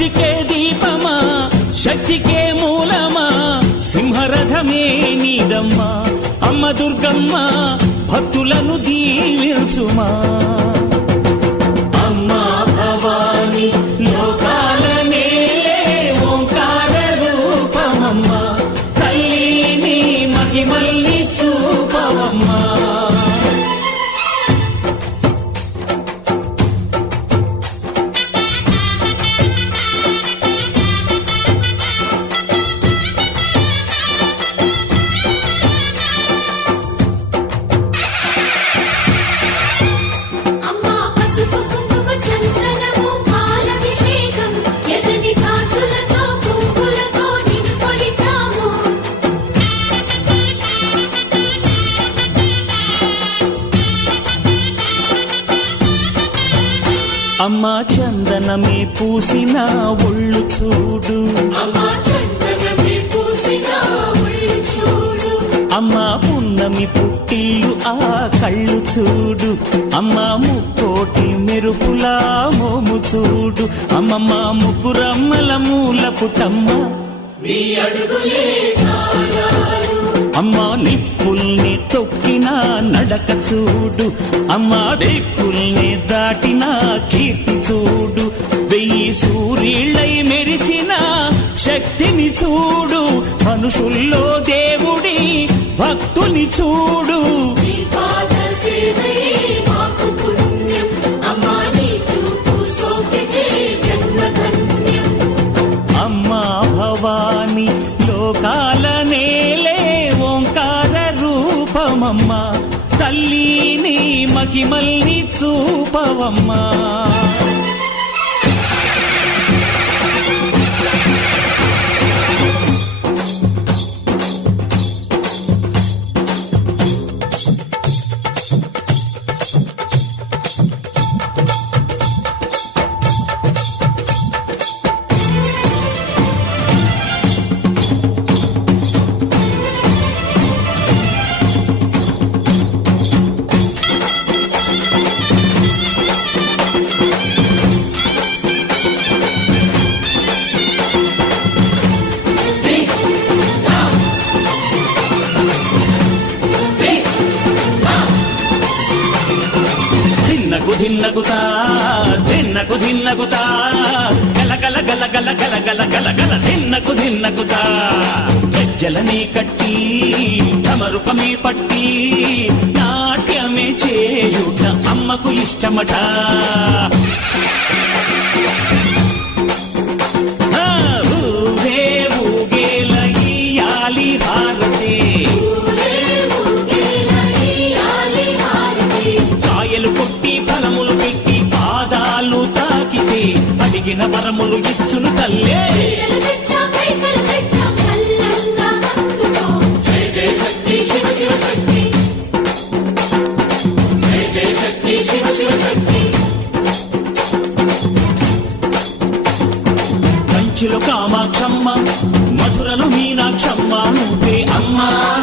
సృష్టికే దీపమా శక్తికే మూలమా సింహరథమే నీదమ్మా అమ్మ దుర్గమ్మ భక్తులను దీవించుమా అమ్మా భవాని లోకాల నేలే ఓంకార రూపమమ్మా తల్లిని మహిమల్ని చూపవమ్మా అమ్మా చందనమే పూసిన ఒళ్ళు చూడు అమ్మా పున్నమి పుట్టిల్లు ఆ కళ్ళు చూడు అమ్మా ముక్కోటి మెరుపులా మోము చూడు అమ్మమ్మ ముగ్గురమ్మల మూల పుటమ్మ అమ్మా నిప్పుల్ని తొక్కిన నడక చూడు అమ్మా దిక్కుల్ని దాటిన కీర్తి చూడు 1000 సూర్యుళ్ళై మెరిసిన శక్తిని చూడు మనుషుల్లో దేవుడి భక్తుని చూడు అమ్మా భవాని లోకాల నేలే ఓంకార రూపమమ్మా తల్లిని మహిమల్ని చూపవమ్మా ధిన్నగుతా ధిన్నకు ధిన్నగుతా గల గల గల గల గల గల గల గల ధిన్నగుతా గజ్జలనే కట్టి తమరుపమే పట్టి నాట్యమే చేయుట అమ్మకు ఇష్టమట ఊరే ఊగేల ఇయ్యాలి హారతే కాయలు కొట్టి ఫలములు పెట్టి పాదాలు తాకితే అడిగిన వరములు ఇచ్చును తల్లే కంచిలో కామాక్షమ్మ మధురలు మీనాక్షమ్మ నువ్వే అమ్మ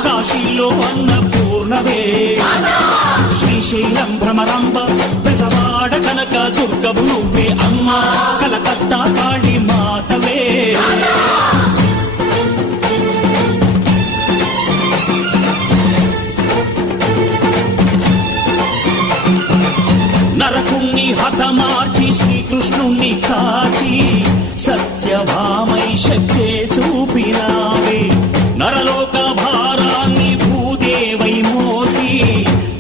కాశీలో అన్నపూర్ణవే శ్రీశైలం భ్రమరాంబ బెజవాడ కనక దుర్గవు నువ్వే అమ్మ కలకత్తా కాళీ మాతవే నరకుణ్ణి హతమార్చి శ్రీకృష్ణుణ్ణి కాచి సత్యభామై శక్తే చూపినావే నరలోక భారాన్ని భూదేవై మోసి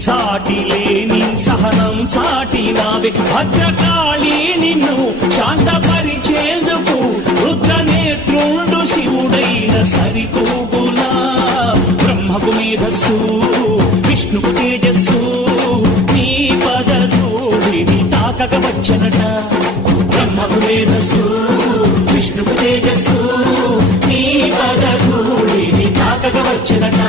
సాటి లేని సహనం చాటినావే భద్రకాళి నిన్ను శాంతపరిచేందుకు రుద్రనేత్రుండు శివుడైన సరితూగులా బ్రహ్మకు మేధస్సు విష్ణుకు తేజస్సు నీ పదధూళిని తాకక వచ్చనట బ్రహ్మకు మేధస్సు విష్ణుకు తేజస్సు నీ పదధూళిని తాకక వచ్చనట